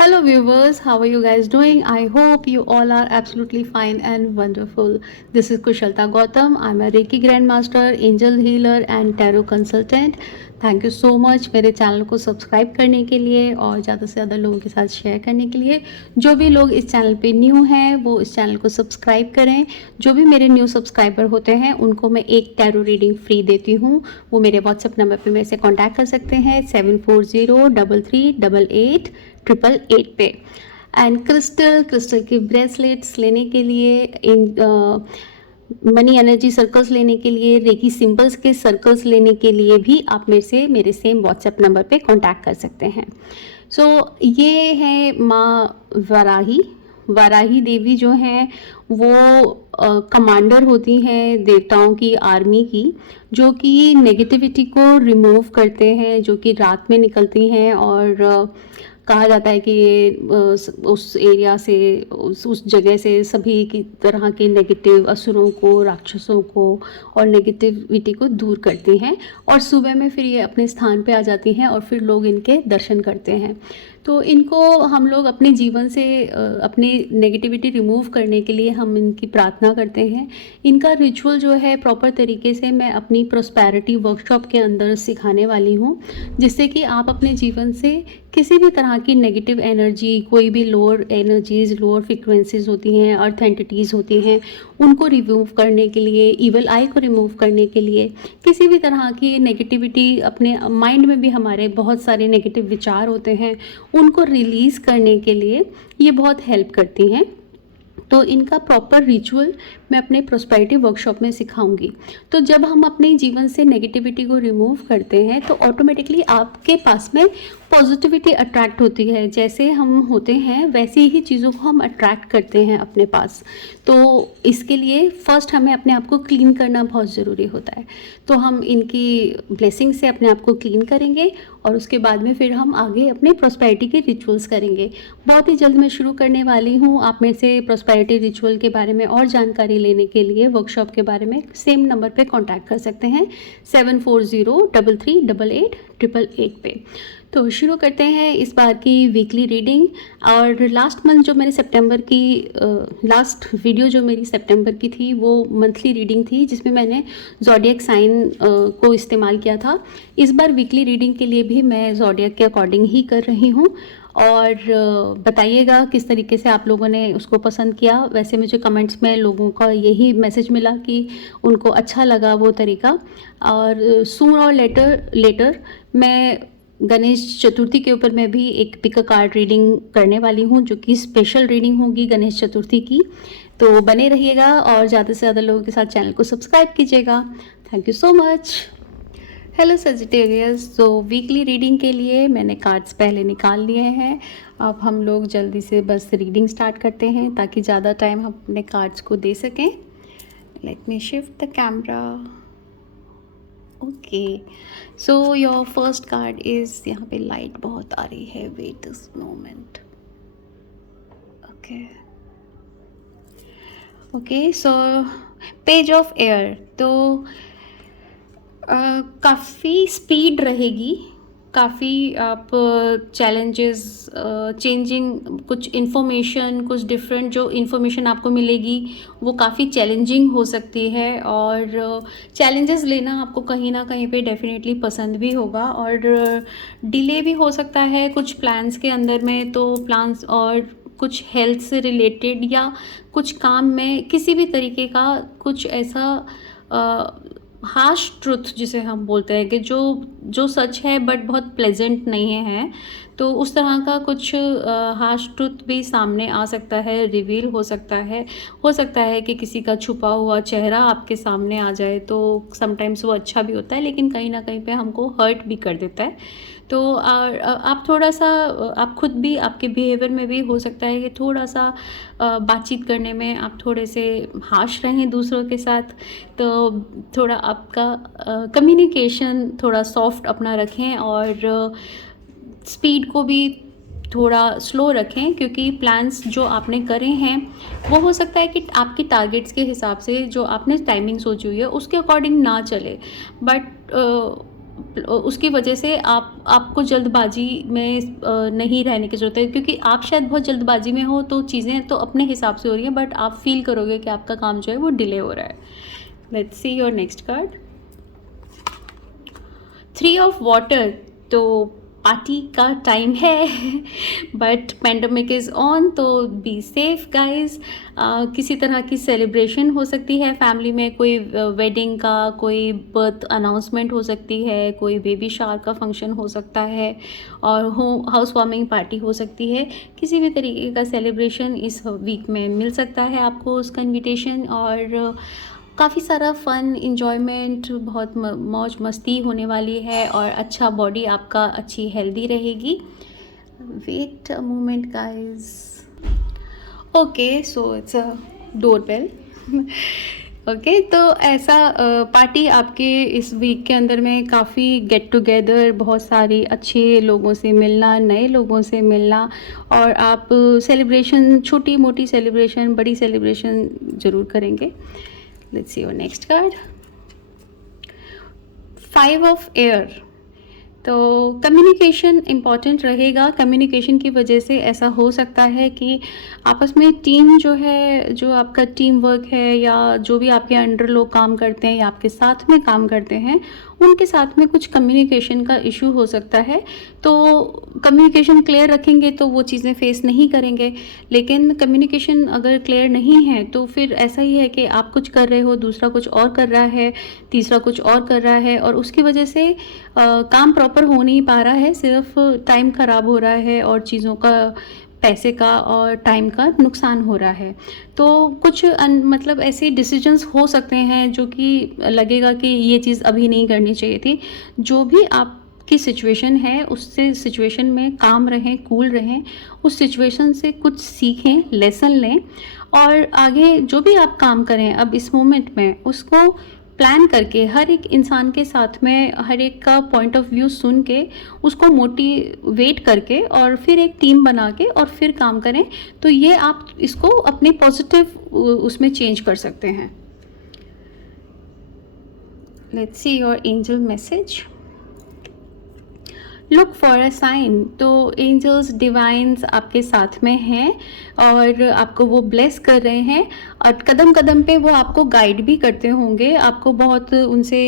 Hello, viewers. How are you guys doing? I hope you all are absolutely fine and wonderful. This is Kushalta Gautam. I'm a Reiki Grandmaster, Angel Healer and Tarot Consultant. Thank you so much मेरे channel को subscribe करने के लिए और ज़्यादा से ज़्यादा लोगों के साथ शेयर करने के लिए। जो भी लोग इस चैनल पे न्यू हैं वो इस चैनल को सब्सक्राइब करें। जो भी मेरे न्यू सब्सक्राइबर होते हैं उनको मैं एक टैरो रीडिंग फ्री देती हूँ। वो मेरे व्हाट्सएप नंबर पे मेरे से कॉन्टैक्ट कर सकते हैं 74033888 पे। एंड क्रिस्टल के ब्रेसलेट्स लेने के लिए, इन मनी एनर्जी सर्कल्स लेने के लिए, रेकी सिंबल्स के सर्कल्स लेने के लिए भी आप मेरे सेम व्हाट्सएप नंबर पे कांटेक्ट कर सकते हैं। सो ये है माँ वाराही देवी जो हैं वो कमांडर होती हैं देवताओं की आर्मी की, जो कि नेगेटिविटी को रिमूव करते हैं, जो कि रात में निकलती हैं। और कहा जाता है कि ये उस एरिया से, उस जगह से सभी की तरह के नेगेटिव असुरों को, राक्षसों को और नेगेटिविटी को दूर करती हैं। और सुबह में फिर ये अपने स्थान पे आ जाती हैं और फिर लोग इनके दर्शन करते हैं। तो इनको हम लोग अपने जीवन से अपनी नेगेटिविटी रिमूव करने के लिए हम इनकी प्रार्थना करते हैं। इनका रिचुअल जो है प्रॉपर तरीके से मैं अपनी प्रॉस्पेरिटी वर्कशॉप के अंदर सिखाने वाली हूँ, जिससे कि आप अपने जीवन से किसी भी तरह की नेगेटिव एनर्जी, कोई भी लोअर एनर्जीज, लोअर फ्रिक्वेंसीज होती हैं, अर्थ एंटिटीज़ होती हैं, उनको रिमूव करने के लिए, इवल आई को रिमूव करने के लिए, किसी भी तरह की नेगेटिविटी, अपने माइंड में भी हमारे बहुत सारे नेगेटिव विचार होते हैं, उनको रिलीज़ करने के लिए ये बहुत हेल्प करती हैं। तो इनका प्रॉपर रिचुअल मैं अपने प्रॉस्पेरिटी वर्कशॉप में सिखाऊंगी। तो जब हम अपने जीवन से नेगेटिविटी को रिमूव करते हैं तो ऑटोमेटिकली आपके पास में पॉजिटिविटी अट्रैक्ट होती है। जैसे हम होते हैं वैसी ही चीज़ों को हम अट्रैक्ट करते हैं अपने पास। तो इसके लिए फ़र्स्ट हमें अपने आप को क्लीन करना बहुत ज़रूरी होता है। तो हम इनकी ब्लेसिंग से अपने आप को क्लीन करेंगे और उसके बाद में फिर हम आगे अपने प्रॉस्पेरिटी के रिचुअल्स करेंगे। बहुत ही जल्द मैं शुरू करने वाली हूँ। आप मेरे से प्रॉस्पेरिटी रिचुअल के बारे में और जानकारी लेने के लिए, वर्कशॉप के बारे में सेम नंबर पे कांटेक्ट कर सकते हैं 7403388888 पे। तो शुरू करते हैं इस बार की वीकली रीडिंग। और लास्ट मंथ जो मैंने सितंबर की लास्ट वीडियो जो मेरी सितंबर की थी वो मंथली रीडिंग थी, जिसमें मैंने ज़ोडिएक साइन को इस्तेमाल किया था। इस बार वीकली रीडिंग के लिए भी मैं ज़ोडिएक के अकॉर्डिंग ही कर रही हूँ। और बताइएगा किस तरीके से आप लोगों ने उसको पसंद किया। वैसे मुझे कमेंट्स में लोगों का यही मैसेज मिला कि उनको अच्छा लगा वो तरीका। और सून और लेटर मैं गणेश चतुर्थी के ऊपर मैं भी एक पिक अ कार्ड रीडिंग करने वाली हूँ, जो कि स्पेशल रीडिंग होगी गणेश चतुर्थी की। तो बने रहिएगा और ज़्यादा से ज़्यादा लोगों के साथ चैनल को सब्सक्राइब कीजिएगा। Thank you so much. Hello Sagittarius. तो वीकली रीडिंग के लिए मैंने कार्ड्स पहले निकाल लिए हैं। अब हम लोग जल्दी से बस रीडिंग स्टार्ट करते हैं ताकि ज़्यादा टाइम हम अपने कार्ड्स को दे सकें। Let me shift the camera. Okay, so your first card is, यहाँ पे लाइट बहुत आ रही है, wait this moment. Okay, so page of air. तो काफ़ी स्पीड रहेगी, काफ़ी आप चैलेंजेस, चेंजिंग, कुछ इन्फॉर्मेशन, कुछ डिफरेंट जो इन्फॉर्मेशन आपको मिलेगी वो काफ़ी चैलेंजिंग हो सकती है। और चैलेंजेस लेना आपको कहीं ना कहीं पे डेफिनेटली पसंद भी होगा। और डिले भी हो सकता है कुछ प्लान्स के अंदर में। तो प्लान्स और कुछ हेल्थ से रिलेटेड या कुछ काम में किसी भी तरीके का कुछ ऐसा हार्श ट्रुथ जिसे हम बोलते हैं कि जो सच है बट बहुत प्लेजेंट नहीं है, तो उस तरह का कुछ हार्श ट्रुथ भी सामने आ सकता है, रिवील हो सकता है कि किसी का छुपा हुआ चेहरा आपके सामने आ जाए। तो समटाइम्स वो अच्छा भी होता है लेकिन कहीं ना कहीं पे हमको हर्ट भी कर देता है। तो आप थोड़ा सा, आप खुद भी, आपके बिहेवियर में भी हो सकता है कि थोड़ा सा बातचीत करने में आप थोड़े से हार्श रहें दूसरों के साथ। तो थोड़ा आपका कम्युनिकेशन थोड़ा सॉफ्ट अपना रखें और स्पीड को भी थोड़ा स्लो रखें, क्योंकि प्लान्स जो आपने करे हैं वो हो सकता है कि आपकी टारगेट्स के हिसाब से जो आपने टाइमिंग सोची हुई है उसके अकॉर्डिंग ना चले। बट उसकी वजह से आपको जल्दबाजी में नहीं रहने की ज़रूरत है, क्योंकि आप शायद बहुत जल्दबाजी में हो तो चीज़ें तो अपने हिसाब से हो रही हैं, बट आप फील करोगे कि आपका काम जो है वो डिले हो रहा है। Let's see your next card. 3 of water, तो पार्टी का टाइम है बट पैंडमिक इज़ ऑन, तो बी सेफ गाइज। किसी तरह की सेलिब्रेशन हो सकती है फैमिली में, कोई वेडिंग का, कोई बर्थ अनाउंसमेंट हो सकती है, कोई बेबी शावर का फंक्शन हो सकता है, और हाउस वार्मिंग पार्टी हो सकती है। किसी भी तरीके का सेलिब्रेशन इस वीक में मिल सकता है आपको उसका इन्विटेशन, और काफ़ी सारा फ़न इंजॉयमेंट, बहुत मौज मस्ती होने वाली है, और अच्छा बॉडी आपका अच्छी हेल्दी रहेगी। Wait a moment guys. Okay, so it's a doorbell. Okay, तो ऐसा पार्टी आपके इस वीक के अंदर में काफ़ी गेट टुगेदर, बहुत सारी अच्छे लोगों से मिलना, नए लोगों से मिलना, और आप सेलिब्रेशन, छोटी मोटी सेलिब्रेशन, बड़ी सेलिब्रेशन ज़रूर करेंगे। Let's see your next card. 5 of air, तो कम्युनिकेशन इम्पॉर्टेंट रहेगा। कम्युनिकेशन की वजह से ऐसा हो सकता है कि आपस में टीम जो है, जो आपका टीम वर्क है, या जो भी आपके अंडर लोग काम करते हैं या आपके साथ में काम करते हैं, उनके साथ में कुछ कम्युनिकेशन का इशू हो सकता है। तो कम्युनिकेशन क्लियर रखेंगे तो वो चीज़ें फेस नहीं करेंगे, लेकिन कम्युनिकेशन अगर क्लियर नहीं है तो फिर ऐसा ही है कि आप कुछ कर रहे हो, दूसरा कुछ और कर रहा है, तीसरा कुछ और कर रहा है, और उसकी वजह से काम प्रॉपर हो नहीं पा रहा है, सिर्फ टाइम ख़राब हो रहा है, और चीज़ों का, पैसे का और टाइम का नुकसान हो रहा है। तो कुछ मतलब ऐसे डिसीजंस हो सकते हैं जो कि लगेगा कि ये चीज़ अभी नहीं करनी चाहिए थी। जो भी आपकी सिचुएशन है, उससे सिचुएशन में काम रहें, कूल रहें, उस सिचुएशन से कुछ सीखें, लेसन लें, और आगे जो भी आप काम करें अब इस मोमेंट में, उसको प्लान करके, हर एक इंसान के साथ में हर एक का पॉइंट ऑफ व्यू सुन के, उसको मोटिवेट करके, और फिर एक टीम बना के और फिर काम करें, तो ये आप इसको अपने पॉजिटिव उसमें चेंज कर सकते हैं। Let's see your angel message. Look for a sign, तो एंजल्स, डिवाइंस आपके साथ में हैं और आपको वो ब्लेस कर रहे हैं, और कदम कदम पे वो आपको गाइड भी करते होंगे। आपको बहुत उनसे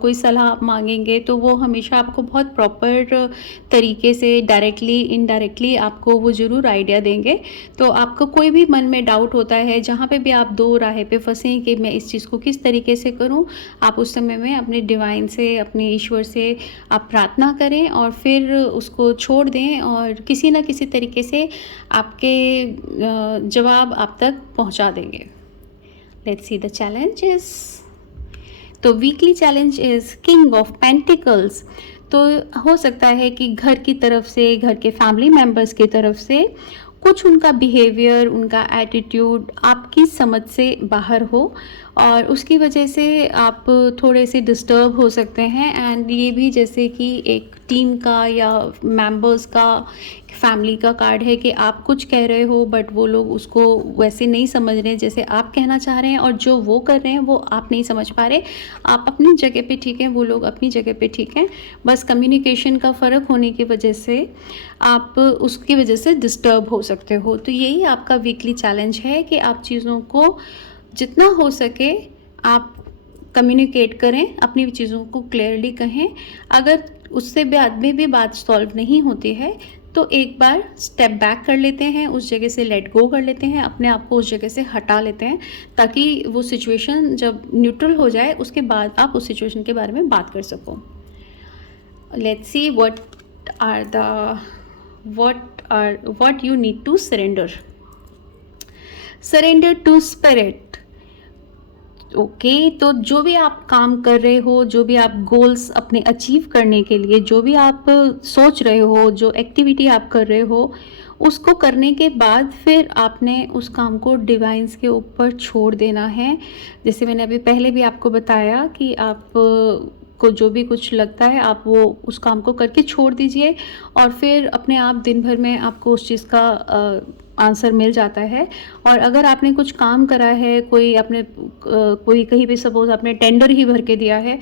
कोई सलाह आप मांगेंगे तो वो हमेशा आपको बहुत प्रॉपर तरीके से, डायरेक्टली इनडायरेक्टली आपको वो ज़रूर आइडिया देंगे। तो आपको कोई भी मन में डाउट होता है, जहाँ पे भी आप दो राहे पे फंसे कि मैं इस चीज़ को किस तरीके से करूँ, आप उस समय में अपने डिवाइन से, अपने ईश्वर से आप प्रार्थना करें और फिर उसको छोड़ दें, और किसी न किसी तरीके से आपके जवाब आप तक पहुंचा देंगे। Let's see the challenges. तो weekly challenge is king of pentacles. तो हो सकता है कि घर की तरफ से, घर के फैमिली मेम्बर्स की तरफ से कुछ उनका बिहेवियर, उनका एटीट्यूड आपकी समझ से बाहर हो, और उसकी वजह से आप थोड़े से डिस्टर्ब हो सकते हैं। एंड ये भी जैसे कि एक टीम का या मेंबर्स का, फैमिली का कार्ड है कि आप कुछ कह रहे हो बट वो लोग उसको वैसे नहीं समझ रहे हैं जैसे आप कहना चाह रहे हैं, और जो वो कर रहे हैं वो आप नहीं समझ पा रहे। आप अपनी जगह पे ठीक हैं, वो लोग अपनी जगह पे ठीक हैं, बस कम्युनिकेशन का फ़र्क होने की वजह से आप उसकी वजह से डिस्टर्ब हो सकते हो। तो यही आपका वीकली चैलेंज है कि आप चीज़ों को जितना हो सके आप कम्युनिकेट करें, अपनी चीज़ों को क्लियरली कहें। अगर उससे बाद में भी बात सॉल्व नहीं होती है तो एक बार स्टेप बैक कर लेते हैं, उस जगह से लेट गो कर लेते हैं, अपने आप को उस जगह से हटा लेते हैं, ताकि वो सिचुएशन जब न्यूट्रल हो जाए उसके बाद आप उस सिचुएशन के बारे में बात कर सको। Let's see what you need to surrender. Surrender to spirit. Okay, तो जो भी आप काम कर रहे हो, जो भी आप गोल्स अपने अचीव करने के लिए, जो भी आप सोच रहे हो, जो एक्टिविटी आप कर रहे हो, उसको करने के बाद फिर आपने उस काम को डिवाइन्स के ऊपर छोड़ देना है। जैसे मैंने अभी पहले भी आपको बताया कि आप को जो भी कुछ लगता है आप वो उस काम को करके छोड़ दीजिए, और फिर अपने आप दिन भर में आपको उस चीज़ का आंसर मिल जाता है। और अगर आपने कुछ काम करा है, कोई आपने कोई कहीं पे सपोज़ आपने टेंडर ही भर के दिया है,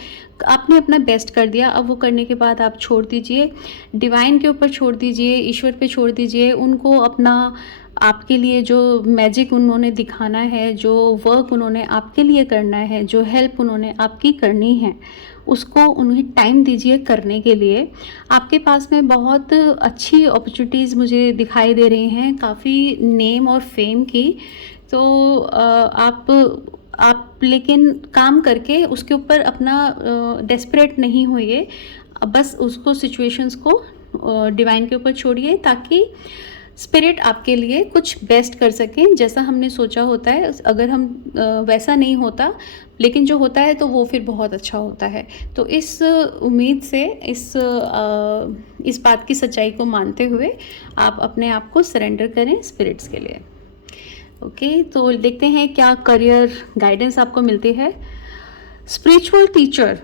आपने अपना बेस्ट कर दिया, अब वो करने के बाद आप छोड़ दीजिए, डिवाइन के ऊपर छोड़ दीजिए, ईश्वर पे छोड़ दीजिए, उनको अपना आपके लिए जो मैजिक उन्होंने दिखाना है, जो वर्क उन्होंने आपके लिए करना है, जो हेल्प उन्होंने आपकी करनी है, उसको उन्हें टाइम दीजिए करने के लिए। आपके पास में बहुत अच्छी अपॉर्चुनिटीज़ मुझे दिखाई दे रही हैं, काफ़ी नेम और फेम की। तो आप लेकिन काम करके उसके ऊपर अपना डेस्परेट नहीं होइए, बस उसको सिचुएशंस को डिवाइन के ऊपर छोड़िए, ताकि स्पिरिट आपके लिए कुछ बेस्ट कर सकें। जैसा हमने सोचा होता है, अगर हम वैसा नहीं होता, लेकिन जो होता है तो वो फिर बहुत अच्छा होता है। तो इस उम्मीद से, इस बात की सच्चाई को मानते हुए आप अपने आप को सरेंडर करें स्पिरिट्स के लिए। ओके, तो देखते हैं क्या करियर गाइडेंस आपको मिलती है। Spiritual teacher,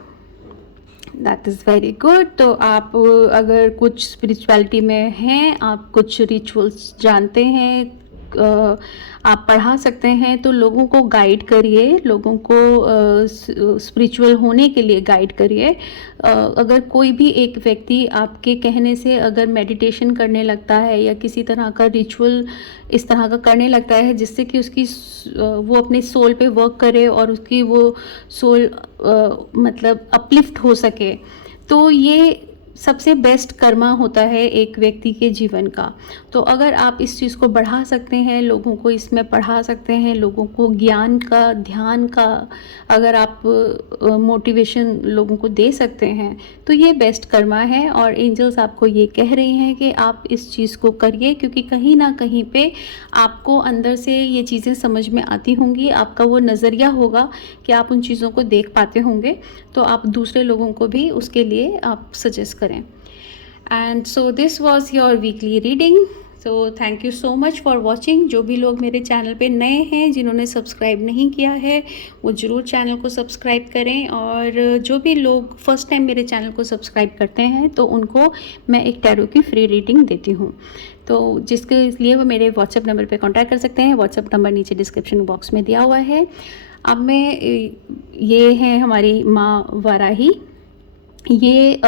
that is very good. तो आप अगर कुछ स्पिरिचुअलिटी में हैं, आप कुछ रिचुअल्स जानते हैं, आप पढ़ा सकते हैं, तो लोगों को गाइड करिए, लोगों को स्पिरिचुअल होने के लिए गाइड करिए। अगर कोई भी एक व्यक्ति आपके कहने से अगर मेडिटेशन करने लगता है या किसी तरह का रिचुअल इस तरह का करने लगता है जिससे कि उसकी वो अपने सोल पे वर्क करे और उसकी वो सोल मतलब अपलिफ्ट हो सके, तो ये सबसे बेस्ट कर्मा होता है एक व्यक्ति के जीवन का। तो अगर आप इस चीज़ को बढ़ा सकते हैं, लोगों को इसमें पढ़ा सकते हैं, लोगों को ज्ञान का, ध्यान का अगर आप मोटिवेशन लोगों को दे सकते हैं, तो ये बेस्ट कर्मा है। और एंजल्स आपको ये कह रही हैं कि आप इस चीज़ को करिए, क्योंकि कहीं ना कहीं पे आपको अंदर से ये चीज़ें समझ में आती होंगी, आपका वो नज़रिया होगा कि आप उन चीज़ों को देख पाते होंगे, तो आप दूसरे लोगों को भी उसके लिए आप सजेस्ट करें। And so this was your weekly reading. So thank you so much for watching. जो भी लोग मेरे चैनल पे नए हैं, जिन्होंने सब्सक्राइब नहीं किया है, वो ज़रूर चैनल को सब्सक्राइब करें। और जो भी लोग फर्स्ट टाइम मेरे चैनल को सब्सक्राइब करते हैं, तो उनको मैं एक टैरो की फ्री रीडिंग देती हूँ। तो जिसके लिए वो मेरे व्हाट्सएप नंबर पे कांटेक्ट कर सकते हैं। व्हाट्सएप नंबर नीचे डिस्क्रिप्शन बॉक्स में दिया हुआ है। अब मैं ये है हमारी माँ वाराही, ये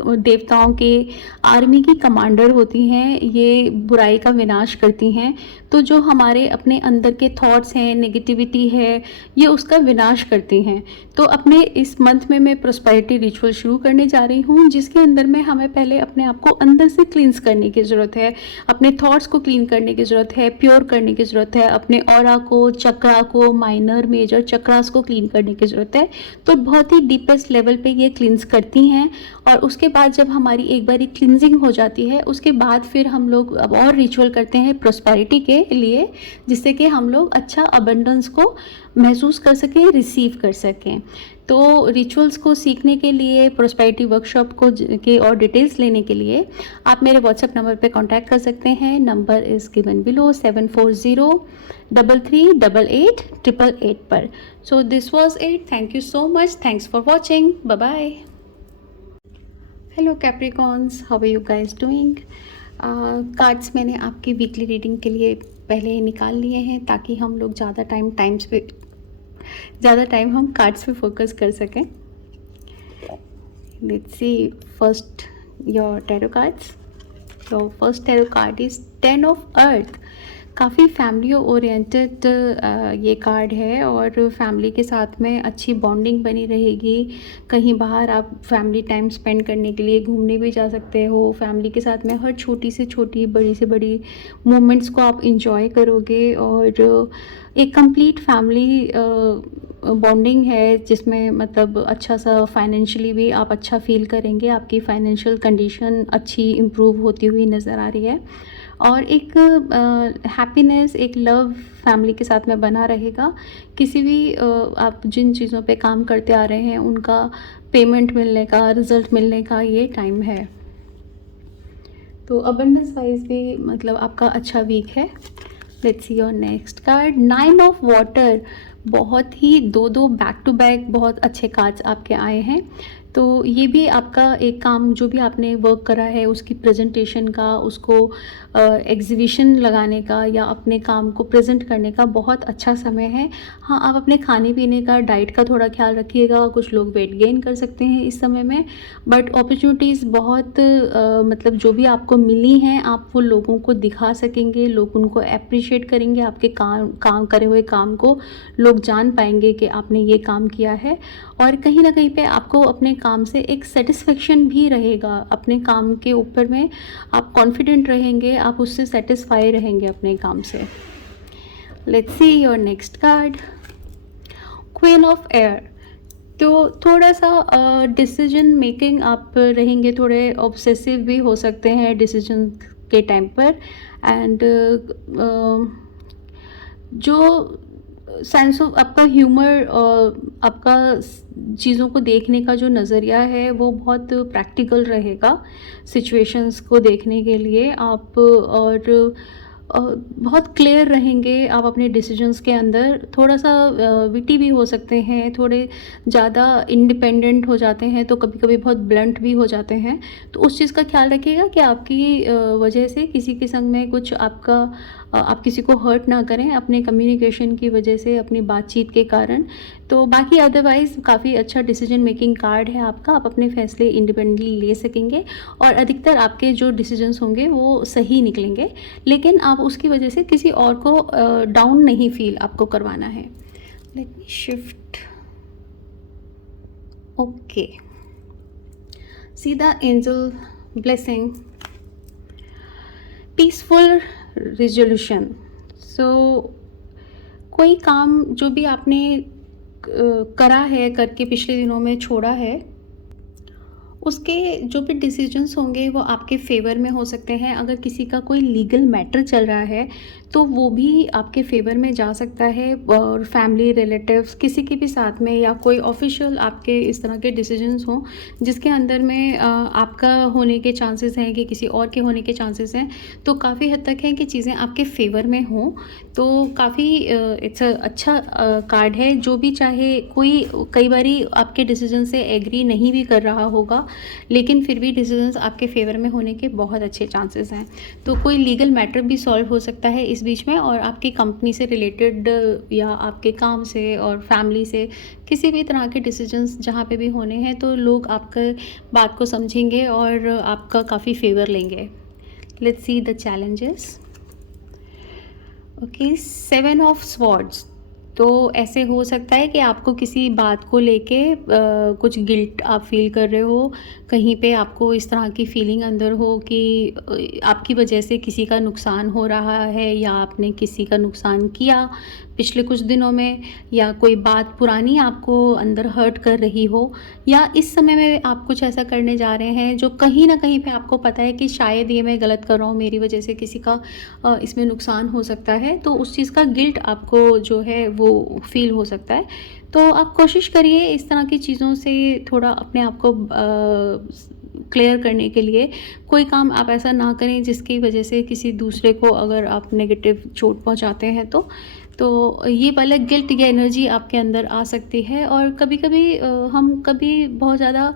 देवताओं के आर्मी की कमांडर होती हैं, ये बुराई का विनाश करती हैं। तो जो हमारे अपने अंदर के थॉट्स हैं, नेगेटिविटी है, ये उसका विनाश करती हैं। तो अपने इस मंथ में मैं प्रोस्पेरिटी रिचुअल शुरू करने जा रही हूँ, जिसके अंदर में हमें पहले अपने आप को अंदर से क्लींस करने की ज़रूरत है, अपने थॉट्स को क्लीन करने की ज़रूरत है, प्योर करने की ज़रूरत है, अपने ऑरा को, चक्रा को, माइनर मेजर चक्रास को क्लीन करने की ज़रूरत है। तो बहुत ही डीपेस्ट लेवल पे ये क्लींस करती हैं। और उसके बाद जब हमारी एक बारी क्लिनजिंग हो जाती है, उसके बाद फिर हम लोग अब और रिचुअल करते हैं प्रोस्पेरिटी के लिए, जिससे कि हम लोग अच्छा अबंडेंस को महसूस कर सकें, रिसीव कर सकें। तो रिचुअल्स को सीखने के लिए, प्रोस्पेरिटी वर्कशॉप को के और डिटेल्स लेने के लिए आप मेरे व्हाट्सएप नंबर पे कांटेक्ट कर सकते हैं। नंबर इज़ गिवन बिलो 7403388888 पर। So this was it. Thank you so much. Thanks for watching. Bye bye. Hello Capricorns, how are you guys doing. Cards मैंने आपकी वीकली रीडिंग के लिए पहले निकाल लिए हैं, ताकि हम लोग ज़्यादा टाइम हम कार्ड्स पे फोकस कर सकें। Let's see first your tarot cards. Your first tarot card is 10 of earth. काफ़ी फैमिली ओरिएंटेड ये कार्ड है, और फैमिली के साथ में अच्छी बॉन्डिंग बनी रहेगी। कहीं बाहर आप फैमिली टाइम स्पेंड करने के लिए घूमने भी जा सकते हो। फैमिली के साथ में हर छोटी से छोटी, बड़ी से बड़ी मोमेंट्स को आप इंजॉय करोगे, और एक कंप्लीट फैमिली बॉन्डिंग है, जिसमें मतलब अच्छा सा फाइनेंशियली भी आप अच्छा फील करेंगे। आपकी फाइनेंशियल कंडीशन अच्छी इम्प्रूव होती हुई नज़र आ रही है, और एक हैप्पीनेस, एक लव फैमिली के साथ में बना रहेगा। किसी भी आप जिन चीज़ों पे काम करते आ रहे हैं, उनका पेमेंट मिलने का, रिज़ल्ट मिलने का ये टाइम है। तो अबंडेंस वाइज भी मतलब आपका अच्छा वीक है। Let's see your next card, 9 of water. बहुत ही दो बैक टू बैक बहुत अच्छे कार्ड्स आपके आए हैं। तो ये भी आपका एक काम जो भी आपने वर्क करा है उसकी प्रेजेंटेशन का, उसको एग्जीबिशन लगाने का या अपने काम को प्रेजेंट करने का बहुत अच्छा समय है। हाँ, आप अपने खाने पीने का, डाइट का थोड़ा ख्याल रखिएगा। कुछ लोग वेट गेन कर सकते हैं इस समय में, बट अपॉर्चुनिटीज़ बहुत मतलब जो भी आपको मिली हैं आप वो लोगों को दिखा सकेंगे, लोग उनको अप्रिशिएट करेंगे, आपके काम करे हुए काम को लोग जान पाएंगे कि आपने ये काम किया है। और कहीं ना कहीं पे आपको अपने काम से एक सेटिस्फेक्शन भी रहेगा, अपने काम के ऊपर में आप कॉन्फिडेंट रहेंगे, आप उससे सेटिस्फाई रहेंगे अपने काम से। Let's see your next card, queen of air. तो थोड़ा सा डिसीजन मेकिंग आप रहेंगे, थोड़े ऑब्सेसिव भी हो सकते हैं डिसीजन के टाइम पर। एंड जो सेंस ऑफ आपका ह्यूमर, आपका चीज़ों को देखने का जो नज़रिया है वो बहुत प्रैक्टिकल रहेगा सिचुएशंस को देखने के लिए आप। और बहुत क्लियर रहेंगे आप अपने डिसीजंस के अंदर। थोड़ा सा विटी भी हो सकते हैं, थोड़े ज़्यादा इंडिपेंडेंट हो जाते हैं, तो कभी कभी बहुत ब्लंट भी हो जाते हैं। तो उस चीज़ का ख्याल रखिएगा कि आपकी वजह से किसी के संग में कुछ आपका आप किसी को हर्ट ना करें अपने कम्युनिकेशन की वजह से, अपनी बातचीत के कारण। तो बाकी अदरवाइज़ काफ़ी अच्छा डिसीजन मेकिंग कार्ड है आपका, आप अपने फैसले इंडिपेंडेंटली ले सकेंगे और अधिकतर आपके जो डिसीजंस होंगे वो सही निकलेंगे। लेकिन आप उसकी वजह से किसी और को डाउन नहीं फील आपको करवाना है। Let me shift. Okay, see the angel blessing, peaceful resolution. So कोई काम जो भी आपने करा है, करके पिछले दिनों में छोड़ा है, उसके जो भी डिसीजंस होंगे वो आपके फेवर में हो सकते हैं। अगर किसी का कोई लीगल मैटर चल रहा है तो वो भी आपके फेवर में जा सकता है। और फैमिली, रिलेटिव्स, किसी के भी साथ में, या कोई ऑफिशियल आपके इस तरह के डिसीजंस हों जिसके अंदर में आपका होने के चांसेस हैं कि किसी और के होने के चांसेस हैं, तो काफ़ी हद तक है कि चीज़ें आपके फेवर में हों। तो काफ़ी इट्स अच्छा कार्ड है। जो भी चाहे, कोई कई बारी आपके डिसीजन से एग्री नहीं भी कर रहा होगा, लेकिन फिर भी डिसीजंस आपके फेवर में होने के बहुत अच्छे चांसेस हैं। तो कोई लीगल मैटर भी सॉल्व हो सकता है इस बीच में, और आपकी कंपनी से रिलेटेड या आपके काम से और फैमिली से किसी भी तरह के डिसीजंस जहाँ पे भी होने हैं, तो लोग आपके बात को समझेंगे और आपका काफ़ी फेवर लेंगे। Let's see the challenges. Okay, 7 of swords. तो ऐसे हो सकता है कि आपको किसी बात को लेके कुछ गिल्ट आप फील कर रहे हो, कहीं पे आपको इस तरह की फीलिंग अंदर हो कि आपकी वजह से किसी का नुकसान हो रहा है, या आपने किसी का नुकसान किया पिछले कुछ दिनों में, या कोई बात पुरानी आपको अंदर हर्ट कर रही हो, या इस समय में आप कुछ ऐसा करने जा रहे हैं जो कहीं ना कहीं पे आपको पता है कि शायद ये मैं गलत कर रहा हूँ, मेरी वजह से किसी का इसमें नुकसान हो सकता है। तो उस चीज़ का गिल्ट आपको जो है वो फील हो सकता है। तो आप कोशिश करिए इस तरह की चीज़ों से थोड़ा अपने आप को क्लियर करने के लिए। कोई काम आप ऐसा ना करें जिसकी वजह से किसी दूसरे को अगर आप नेगेटिव चोट पहुंचाते हैं, तो ये वाला गिल्ट या एनर्जी आपके अंदर आ सकती है। और कभी कभी हम कभी बहुत ज़्यादा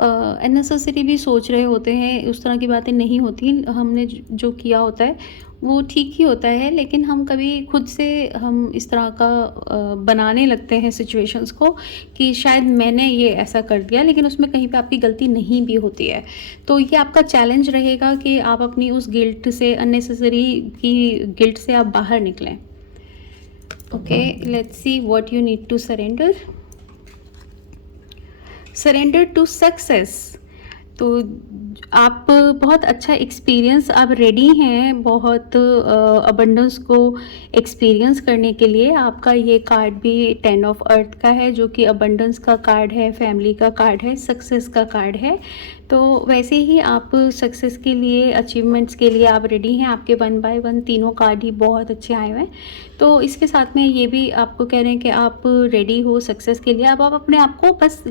अननेसेसरी भी सोच रहे होते हैं, उस तरह की बातें नहीं होती। हमने जो किया होता है वो ठीक ही होता है, लेकिन हम कभी खुद से हम इस तरह का बनाने लगते हैं सिचुएशंस को कि शायद मैंने ये ऐसा कर दिया, लेकिन उसमें कहीं पे आपकी गलती नहीं भी होती है। तो ये आपका चैलेंज रहेगा कि आप अपनी उस गिल्ट से, अननेसेसरी की गिल्ट से आप बाहर निकलें। Okay, let's see what you need to surrender. Surrender to success. तो आप बहुत अच्छा एक्सपीरियंस, आप रेडी हैं बहुत अबंडेंस को एक्सपीरियंस करने के लिए। आपका ये कार्ड भी 10 ऑफ अर्थ का है, जो कि अबंडेंस का कार्ड है, फैमिली का कार्ड है, सक्सेस का कार्ड है। तो वैसे ही आप सक्सेस के लिए, अचीवमेंट्स के लिए आप रेडी हैं। आपके 1 बाय 1 तीनों कार्ड ही बहुत अच्छे आए हुए हैं। तो इसके साथ में ये भी आपको कह रहे हैं कि आप रेडी हो सक्सेस के लिए। अब आप अपने आप को बस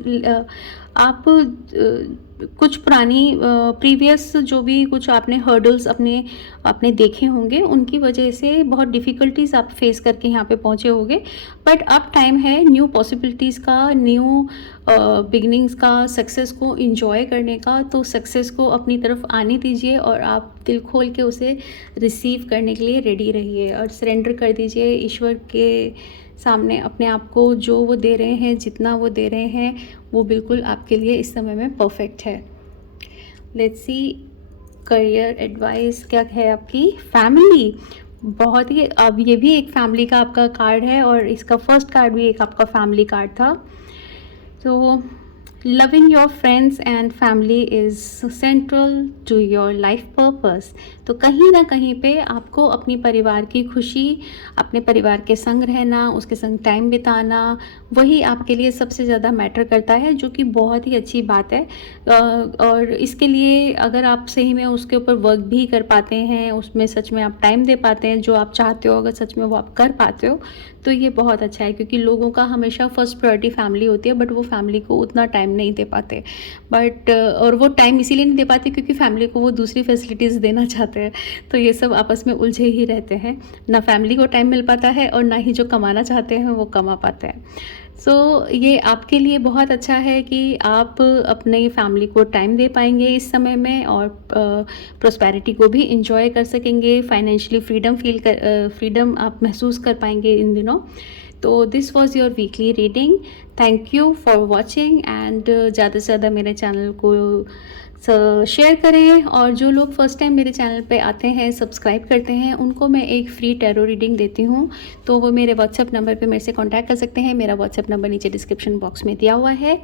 आप कुछ पुरानी प्रीवियस जो भी कुछ आपने हर्डल्स अपने आपने देखे होंगे, उनकी वजह से बहुत डिफ़िकल्टीज़ आप फेस करके यहाँ पे पहुँचे होंगे। बट अब टाइम है न्यू पॉसिबिलिटीज़ का, न्यू बिगिनिंग्स का, सक्सेस को एंजॉय करने का। तो सक्सेस को अपनी तरफ आने दीजिए और आप दिल खोल के उसे रिसीव करने के लिए रेडी रहिए और सरेंडर कर दीजिए ईश्वर के सामने अपने आप को। जो वो दे रहे हैं, जितना वो दे रहे हैं, वो बिल्कुल आपके लिए इस समय में परफेक्ट है। लेट्स सी करियर एडवाइस क्या है आपकी। फैमिली, बहुत ही, अब ये भी एक फैमिली का आपका कार्ड है और इसका फर्स्ट कार्ड भी एक आपका फैमिली कार्ड था। तो loving your friends and family is central to your life purpose. तो कहीं ना कहीं पे आपको अपनी परिवार की खुशी, अपने परिवार के संग रहना, उसके संग टाइम बिताना, वही आपके लिए सबसे ज़्यादा मैटर करता है, जो कि बहुत ही अच्छी बात है। और इसके लिए अगर आप सही में उसके ऊपर वर्क भी कर पाते हैं, उसमें सच में आप टाइम दे पाते हैं, जो आप चाहते हो अगर सच में वो आप कर पाते हो, तो ये बहुत अच्छा है। क्योंकि लोगों का हमेशा फर्स्ट प्रायोरिटी फैमिली होती है, बट वो फैमिली को उतना टाइम नहीं दे पाते। बट और वो टाइम इसीलिए नहीं दे पाते क्योंकि फैमिली को वो दूसरी फैसिलिटीज़ देना चाहते हैं। तो ये सब आपस में उलझे ही रहते हैं, ना फैमिली को टाइम मिल पाता है और ना ही जो कमाना चाहते हैं वो कमा पाते हैं। सो ये आपके लिए बहुत अच्छा है कि आप अपने फैमिली को टाइम दे पाएंगे इस समय में और प्रोस्पेरिटी को भी इंजॉय कर सकेंगे, फाइनेंशियली फ्रीडम आप महसूस कर पाएंगे इन दिनों। तो this was your weekly reading. Thank you for watching and ज़्यादा से ज़्यादा मेरे चैनल को शेयर करें। और जो लोग फर्स्ट टाइम मेरे चैनल पे आते हैं, सब्सक्राइब करते हैं, उनको मैं एक फ्री टैरो रीडिंग देती हूँ। तो वो मेरे व्हाट्सएप नंबर पे मेरे से कांटेक्ट कर सकते हैं। मेरा व्हाट्सएप नंबर नीचे डिस्क्रिप्शन बॉक्स में दिया हुआ है।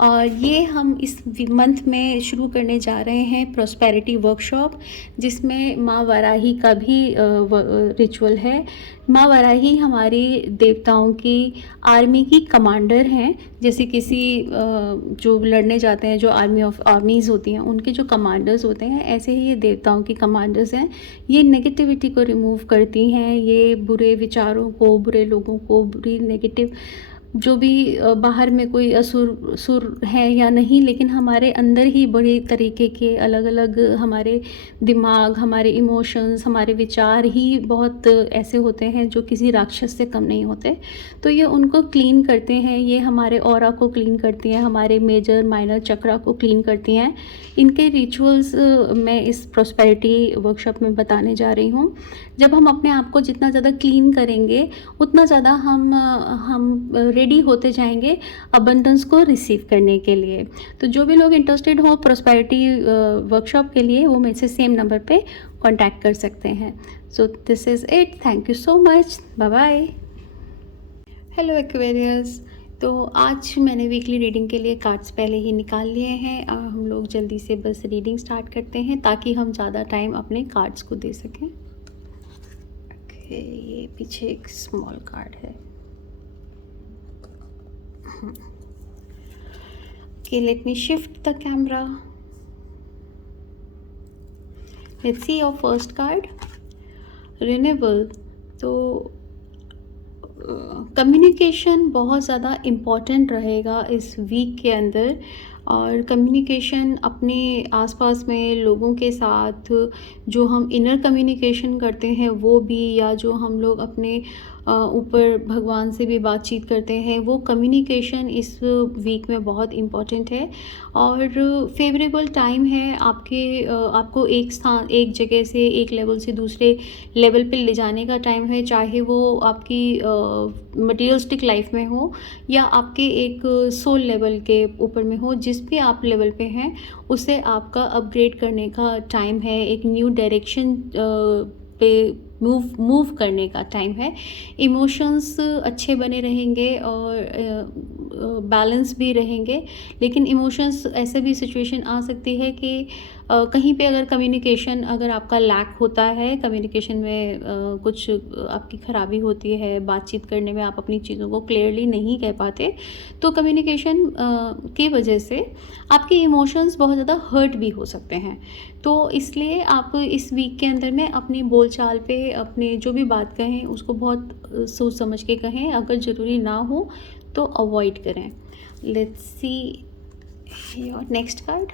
और ये हम इस मंथ में शुरू करने जा रहे हैं प्रॉस्पेरिटी वर्कशॉप, जिसमें माँ वाराही का भी रिचुअल है। माँ वाराही हमारी देवताओं की आर्मी की कमांडर हैं। जैसे किसी जो लड़ने जाते हैं, जो आर्मीज़ होती हैं, उनके जो कमांडर्स होते हैं, ऐसे ही ये देवताओं की कमांडर्स हैं। ये नेगेटिविटी को रिमूव करती हैं, ये बुरे विचारों को, बुरे लोगों को, बुरी नेगेटिव जो भी बाहर में कोई सुर है या नहीं, लेकिन हमारे अंदर ही बड़े तरीके के अलग अलग हमारे दिमाग, हमारे इमोशंस, हमारे विचार ही बहुत ऐसे होते हैं जो किसी राक्षस से कम नहीं होते। तो ये उनको क्लीन करते हैं, ये हमारे ऑरा को क्लीन करती हैं, हमारे मेजर माइनर चक्रा को क्लीन करती हैं। इनके रिचुअल्स मैं इस प्रॉस्पेरिटी वर्कशॉप में बताने जा रही हूँ। जब हम अपने आप को जितना ज़्यादा क्लीन करेंगे, उतना ज़्यादा हम रेडी होते जाएंगे अबंडेंस को रिसीव करने के लिए। तो जो भी लोग इंटरेस्टेड हो प्रॉस्पेरिटी वर्कशॉप के लिए, वो मेरे से सेम नंबर पे कांटेक्ट कर सकते हैं। So this is it. Thank you so much. Bye bye. Hello Aquarius. तो आज मैंने वीकली रीडिंग के लिए कार्ड्स पहले ही निकाल लिए हैं और हम लोग जल्दी से बस रीडिंग स्टार्ट करते हैं ताकि हम ज़्यादा टाइम अपने कार्ड्स को दे सकें। ओके, ये पीछे एक स्मॉल कार्ड है। Okay, let me shift the camera. Let's see your first card, renewal. तो कम्युनिकेशन बहुत ज़्यादा इम्पॉर्टेंट रहेगा इस वीक के अंदर। और कम्युनिकेशन अपने आसपास में लोगों के साथ, जो हम इनर कम्युनिकेशन करते हैं वो भी, या जो हम लोग अपने ऊपर भगवान से भी बातचीत करते हैं, वो कम्युनिकेशन इस वीक में बहुत इम्पॉर्टेंट है। और फेवरेबल टाइम है आपको एक जगह से, एक लेवल से दूसरे लेवल पे ले जाने का टाइम है। चाहे वो आपकी मटेरियलिस्टिक लाइफ में हो या आपके एक सोल लेवल के ऊपर में हो, जिस भी आप लेवल पे हैं उसे आपका अपग्रेड करने का टाइम है। एक न्यू डायरेक्शन पे मूव करने का टाइम है। इमोशंस अच्छे बने रहेंगे और बैलेंस भी रहेंगे। लेकिन इमोशंस ऐसे भी सिचुएशन आ सकती है कि कहीं पे अगर कम्युनिकेशन अगर आपका लैक होता है, कम्युनिकेशन में कुछ आपकी ख़राबी होती है, बातचीत करने में आप अपनी चीज़ों को क्लियरली नहीं कह पाते, तो कम्युनिकेशन की वजह से आपके इमोशंस बहुत ज़्यादा हर्ट भी हो सकते हैं। तो इसलिए आप इस वीक के अंदर में अपनी बोलचाल पे अपने जो भी बात कहें उसको बहुत सोच समझ के कहें। अगर ज़रूरी ना हो तो अवॉइड करें। Let's see your next card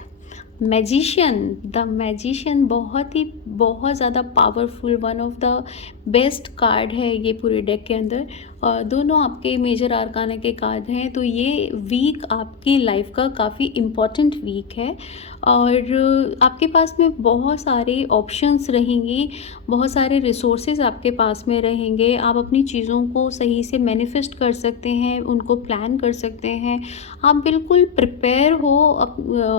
magician. The magician बहुत ज़्यादा powerful, one of the best card है ये पूरे डेक के अंदर। दोनों आपके मेजर आर्काना के कार्ड हैं, तो ये वीक आपकी लाइफ का काफ़ी इम्पॉर्टेंट वीक है और आपके पास में बहुत सारे ऑप्शंस रहेंगी, बहुत सारे रिसोर्सेज आपके पास में रहेंगे। आप अपनी चीज़ों को सही से मैनिफेस्ट कर सकते हैं, उनको प्लान कर सकते हैं। आप बिल्कुल प्रिपेयर हो,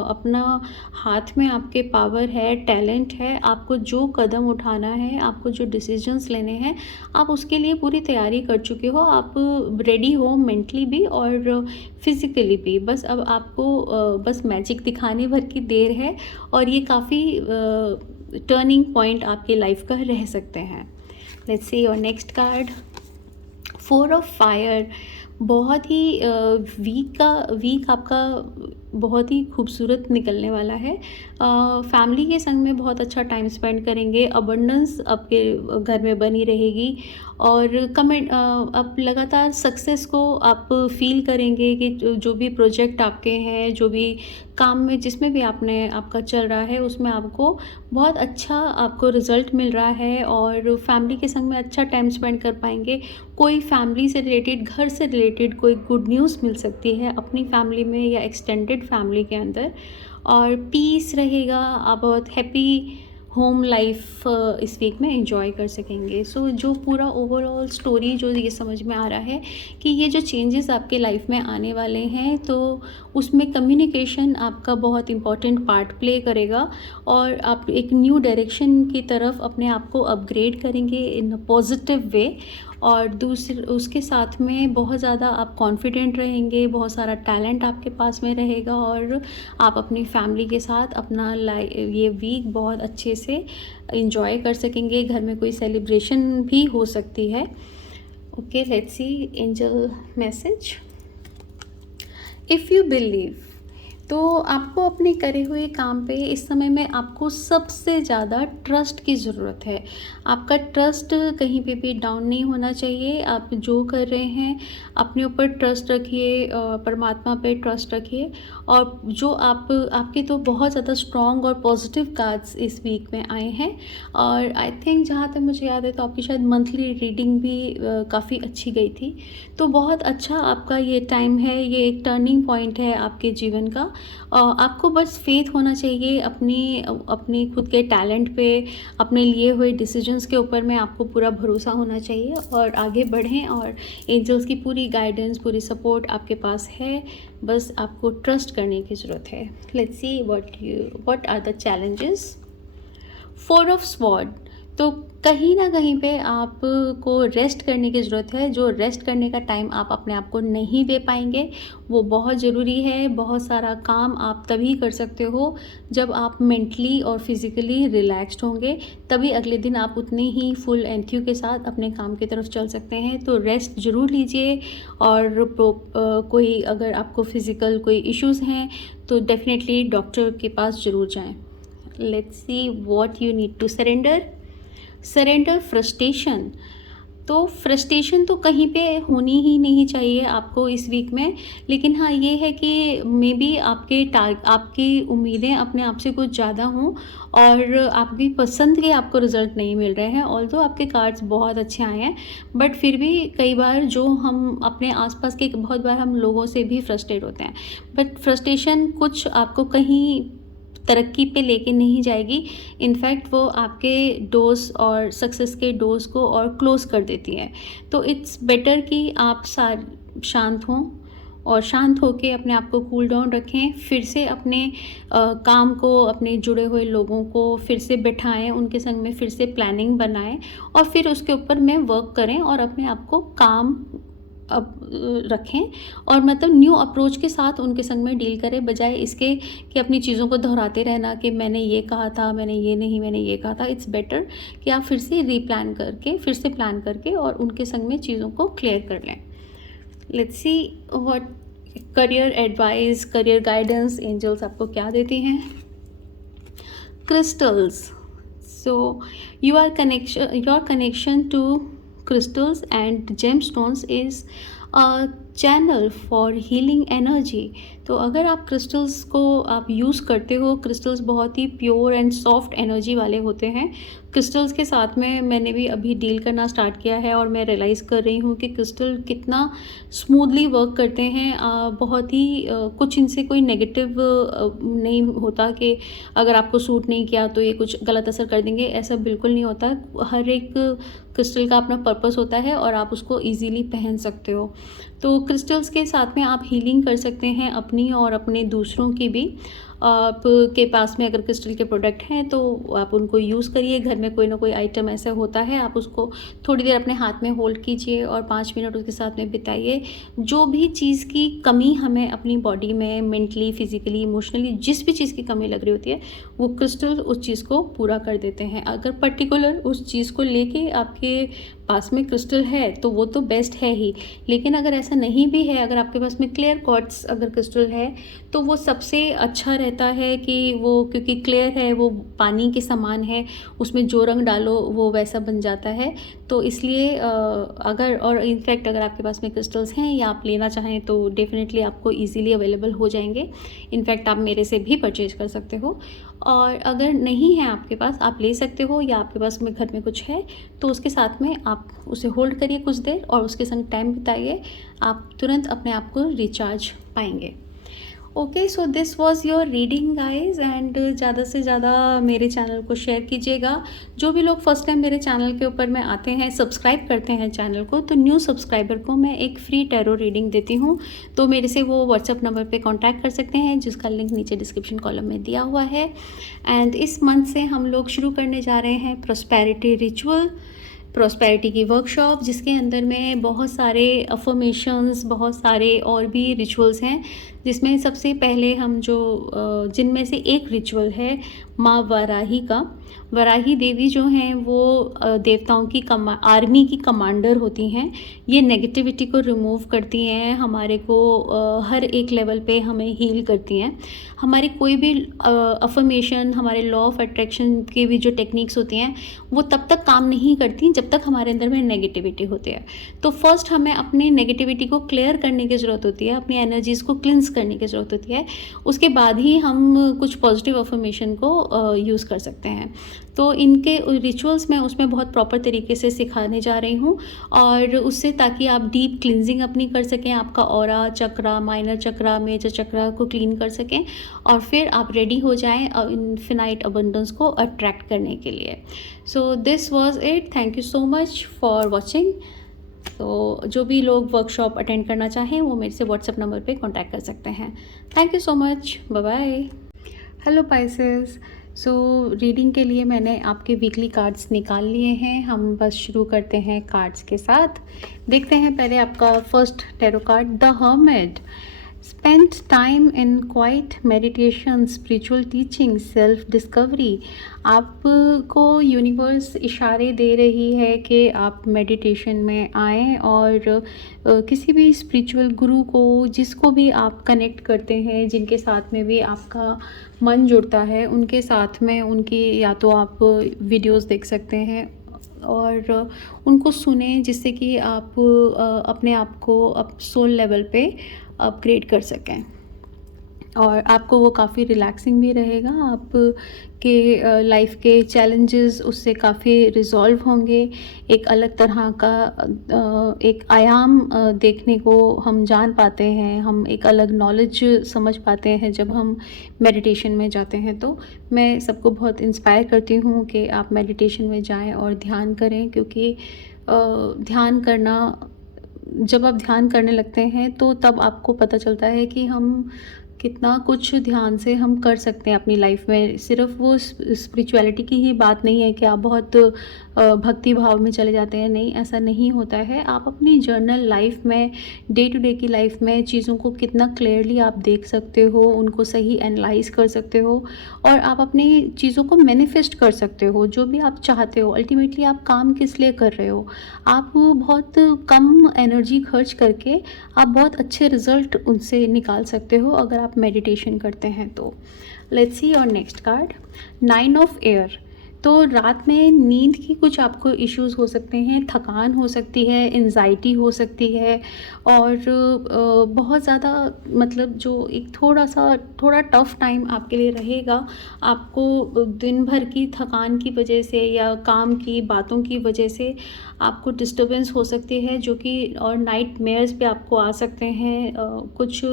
अपना हाथ में आपके पावर है, टैलेंट है। आपको जो कदम उठाना है, आपको जो डिसीजंस लेने हैं, आप उसके लिए पूरी तैयारी कर चुके हो। आप रेडी हो मेंटली भी और फिज़िकली भी। बस अब आपको बस मैजिक दिखाने भर की देर है और ये काफ़ी टर्निंग पॉइंट आपकी लाइफ का रह सकते हैं। Let's see your next card, 4 of fire. बहुत ही वीक आपका बहुत ही खूबसूरत निकलने वाला है। फैमिली के संग में बहुत अच्छा टाइम स्पेंड करेंगे, अबंडेंस आपके घर में बनी रहेगी और आप लगातार सक्सेस को आप फील करेंगे कि जो भी प्रोजेक्ट आपके हैं, जो भी काम में जिसमें भी आपका चल रहा है, उसमें आपको बहुत अच्छा आपको रिज़ल्ट मिल रहा है और फैमिली के संग में अच्छा टाइम स्पेंड कर पाएंगे। कोई फैमिली से रिलेटेड, घर से रिलेटेड कोई गुड न्यूज़ मिल सकती है अपनी फैमिली में या एक्सटेंडेड फैमिली के अंदर, और पीस रहेगा। आप बहुत हैप्पी होम लाइफ इस वीक में एंजॉय कर सकेंगे। सो जो पूरा ओवरऑल स्टोरी जो ये समझ में आ रहा है कि ये जो चेंजेस आपके लाइफ में आने वाले हैं, तो उसमें कम्युनिकेशन आपका बहुत इम्पॉर्टेंट पार्ट प्ले करेगा और आप एक न्यू डायरेक्शन की तरफ अपने आप को अपग्रेड करेंगे इन अ पॉजिटिव वे। और उसके साथ में बहुत ज़्यादा आप कॉन्फिडेंट रहेंगे, बहुत सारा टैलेंट आपके पास में रहेगा और आप अपनी फैमिली के साथ अपना ये वीक बहुत अच्छे से इंजॉय कर सकेंगे। घर में कोई सेलिब्रेशन भी हो सकती है। Okay, let's C angel message. If you believe, तो आपको अपने करे हुए काम पे इस समय में आपको सबसे ज़्यादा ट्रस्ट की ज़रूरत है। आपका ट्रस्ट कहीं पे भी डाउन नहीं होना चाहिए। आप जो कर रहे हैं अपने ऊपर ट्रस्ट रखिए, परमात्मा पे ट्रस्ट रखिए। और जो आपके तो बहुत ज़्यादा स्ट्रॉन्ग और पॉजिटिव कार्ड्स इस वीक में आए हैं और आई थिंक जहाँ तक मुझे याद है तो आपकी शायद मंथली रीडिंग भी काफ़ी अच्छी गई थी। तो बहुत अच्छा आपका ये टाइम है, ये एक टर्निंग पॉइंट है आपके जीवन का। आपको बस फेथ होना चाहिए अपनी खुद के टैलेंट पे, अपने लिए हुए डिसीजंस के ऊपर में आपको पूरा भरोसा होना चाहिए और आगे बढ़ें। और एंजल्स की पूरी गाइडेंस, पूरी सपोर्ट आपके पास है, बस आपको ट्रस्ट करने की ज़रूरत है। Let's see what are the challenges. 4 of sword, तो कहीं ना कहीं पे आपको रेस्ट करने की ज़रूरत है। जो रेस्ट करने का टाइम आप अपने आप को नहीं दे पाएंगे, वो बहुत ज़रूरी है। बहुत सारा काम आप तभी कर सकते हो जब आप मेंटली और फिज़िकली रिलैक्स्ड होंगे, तभी अगले दिन आप उतने ही फुल एंथ्यू के साथ अपने काम की तरफ चल सकते हैं। तो रेस्ट ज़रूर लीजिए और कोई अगर आपको फिज़िकल कोई इश्यूज़ हैं तो डेफिनेटली डॉक्टर के पास ज़रूर जाएं। Let's see what you need to surrender frustration. तो फ्रस्ट्रेशन तो कहीं पे होनी ही नहीं चाहिए आपको इस वीक में, लेकिन हाँ ये है कि मे बी आपकी उम्मीदें अपने आप से कुछ ज़्यादा हों और आपकी पसंद के आपको रिज़ल्ट नहीं मिल रहे हैं। ऑल्दो आपके कार्ड्स बहुत अच्छे आए हैं, बट फिर भी कई बार जो हम अपने आसपास के बहुत बार हम लोगों से भी फ्रस्ट्रेट होते हैं, बट फ्रस्ट्रेशन कुछ आपको कहीं तरक्की पे लेके नहीं जाएगी। इनफैक्ट वो आपके डोर्स और सक्सेस के डोर्स को और क्लोज़ कर देती है। तो इट्स बेटर कि आप शांत हों और शांत होके अपने आप को कूल डाउन रखें। फिर से अपने काम को, अपने जुड़े हुए लोगों को फिर से बैठाएं, उनके संग में फिर से प्लानिंग बनाएं और फिर उसके ऊपर में वर्क करें और अपने आप को काम अब रखें और मतलब न्यू अप्रोच के साथ उनके संग में डील करें, बजाय इसके कि अपनी चीज़ों को दोहराते रहना कि मैंने ये कहा था, मैंने ये कहा था। इट्स बेटर कि आप फिर से प्लान करके और उनके संग में चीज़ों को क्लियर कर लें। Let's see what career advice, career guidance angels आपको क्या देती हैं। Crystals, so your connection to crystals and gemstones is a channel for healing energy। तो तो अगर आप क्रिस्टल्स को आप यूज़ करते हो, क्रिस्टल्स बहुत ही प्योर एंड सॉफ्ट एनर्जी वाले होते हैं। क्रिस्टल्स के साथ में मैंने भी अभी डील करना स्टार्ट किया है और मैं रियलाइज़ कर रही हूँ कि क्रिस्टल कितना स्मूथली वर्क करते हैं। बहुत ही कुछ इनसे कोई नेगेटिव नहीं होता कि अगर आपको सूट नहीं किया तो ये कुछ गलत असर कर देंगे, ऐसा बिल्कुल नहीं होता। हर एक क्रिस्टल का अपना पर्पस होता है और आप उसको ईजीली पहन सकते हो। तो क्रिस्टल्स के साथ में आप हीलिंग कर सकते हैं अपनी और अपने दूसरों की भी। आपके पास में अगर क्रिस्टल के प्रोडक्ट हैं तो आप उनको यूज़ करिए। घर में कोई ना कोई आइटम ऐसा होता है, आप उसको थोड़ी देर अपने हाथ में होल्ड कीजिए और 5 मिनट उसके साथ में बिताइए। जो भी चीज़ की कमी हमें अपनी बॉडी में मेंटली, फिजिकली, इमोशनली जिस भी चीज़ की कमी लग रही होती है, वो क्रिस्टल उस चीज़ को पूरा कर देते हैं। अगर पर्टिकुलर उस चीज़ को लेके आपके पास में क्रिस्टल है तो वो तो बेस्ट है ही, लेकिन अगर ऐसा नहीं भी है, अगर आपके पास में क्लियर क्वार्ट्ज अगर क्रिस्टल है तो वो सबसे अच्छा रहता है कि वो, क्योंकि क्लियर है, वो पानी के समान है, उसमें जो रंग डालो वो वैसा बन जाता है। तो इसलिए अगर, और इनफैक्ट अगर आपके पास में क्रिस्टल्स हैं या आप लेना चाहें तो डेफिनेटली आपको इजीली अवेलेबल हो जाएंगे। इनफैक्ट आप मेरे से भी परचेज कर सकते हो, और अगर नहीं है आपके पास, आप ले सकते हो, या आपके पास में घर में कुछ है तो उसके साथ में आप उसे होल्ड करिए कुछ देर और उसके संग टाइम बिताइए। आप तुरंत अपने आप को रिचार्ज पाएंगे। Okay, so this was your reading guys, and ज़्यादा से ज़्यादा मेरे चैनल को शेयर कीजिएगा। जो भी लोग फर्स्ट टाइम मेरे चैनल के ऊपर में आते हैं, सब्सक्राइब करते हैं चैनल को, तो न्यू सब्सक्राइबर को मैं एक फ्री टैरो रीडिंग देती हूँ। तो मेरे से वो व्हाट्सएप नंबर पे कांटेक्ट कर सकते हैं, जिसका लिंक नीचे डिस्क्रिप्शन कॉलम में दिया हुआ है। एंड इस मंथ से हम लोग शुरू करने जा रहे हैं प्रॉस्पेरिटी रिचुअल, प्रॉस्पेरिटी की वर्कशॉप, जिसके अंदर में बहुत सारे अफर्मेशंस, बहुत सारे और भी रिचुअल्स हैं, जिसमें सबसे पहले हम जिनमें से एक रिचुअल है माँ वाराही का। वाराही देवी जो हैं वो देवताओं की आर्मी की कमांडर होती हैं। ये नेगेटिविटी को रिमूव करती हैं, हमारे को हर एक लेवल पे हमें हील करती हैं। हमारी कोई भी अफर्मेशन, हमारे लॉ ऑफ अट्रैक्शन की भी जो टेक्निक्स होती हैं वो तब तक काम नहीं करती जब तक हमारे अंदर में नेगेटिविटी होती है। तो फर्स्ट हमें अपनी नेगेटिविटी को क्लियर करने की ज़रूरत होती है, अपनी एनर्जीज़ को क्लिंस करने की ज़रूरत होती है। उसके बाद ही हम कुछ पॉजिटिव अफर्मेशन को यूज़ कर सकते हैं। तो इनके रिचुअल्स मैं उसमें बहुत प्रॉपर तरीके से सिखाने जा रही हूँ, और उससे ताकि आप डीप क्लिनजिंग अपनी कर सकें, आपका ऑरा चक्रा, माइनर चक्रा, मेजर चक्रा को क्लीन कर सकें, और फिर आप रेडी हो जाएं इनफिनाइट अबंडेंस को अट्रैक्ट करने के लिए। सो this was it. Thank you so much for watching. तो जो भी लोग वर्कशॉप अटेंड करना चाहें वो मेरे से व्हाट्सएप नंबर पे कांटेक्ट कर सकते हैं। Thank you so much, bye bye. Hello Pisces, so reading के लिए मैंने आपके वीकली कार्ड्स निकाल लिए हैं। हम बस शुरू करते हैं कार्ड्स के साथ। देखते हैं पहले आपका first tarot card, the hermit. Spend time in quite meditation, spiritual teaching, self discovery. आपको यूनिवर्स इशारे दे रही है कि आप मेडिटेशन में आएँ और किसी भी स्पिरिचुअल गुरु को, जिसको भी आप कनेक्ट करते हैं, जिनके साथ में भी आपका मन जुड़ता है, उनके साथ में उनकी या तो आप वीडियोस देख सकते हैं और उनको सुने, जिससे कि आप अपने आप को सोल लेवल पे अपग्रेड कर सकें, और आपको वो काफ़ी रिलैक्सिंग भी रहेगा। आप के लाइफ के चैलेंजेस उससे काफ़ी रिजॉल्व होंगे। एक अलग तरह का एक आयाम देखने को हम जान पाते हैं, हम एक अलग नॉलेज समझ पाते हैं जब हम मेडिटेशन में जाते हैं। तो मैं सबको बहुत इंस्पायर करती हूँ कि आप मेडिटेशन में जाएं और ध्यान करें, क्योंकि ध्यान करना, जब आप ध्यान करने लगते हैं तो तब आपको पता चलता है कि हम कितना कुछ ध्यान से हम कर सकते हैं अपनी लाइफ में। सिर्फ वो स्पिरिचुअलिटी की ही बात नहीं है कि आप बहुत भक्ति भाव में चले जाते हैं, नहीं, ऐसा नहीं होता है। आप अपनी जर्नल लाइफ में, डे टू डे की लाइफ में चीज़ों को कितना क्लियरली आप देख सकते हो, उनको सही एनालाइज कर सकते हो, और आप अपनी चीज़ों को मैनिफेस्ट कर सकते हो, जो भी आप चाहते हो। अल्टीमेटली आप काम किस लिए कर रहे हो, आप बहुत कम एनर्जी खर्च करके आप बहुत अच्छे रिजल्ट उनसे निकाल सकते हो अगर आप मेडिटेशन करते हैं तो। Let's see your next card, 9 of air. तो रात में नींद की कुछ आपको इश्यूज़ हो सकते हैं, थकान हो सकती है, एंग्ज़ायटी हो सकती है और बहुत ज़्यादा मतलब जो एक थोड़ा टफ़ टाइम आपके लिए रहेगा। आपको दिन भर की थकान की वजह से या काम की बातों की वजह से आपको डिस्टर्बेंस हो सकती है, जो कि और नाइटमेयर्स भी आपको आ सकते हैं। कुछ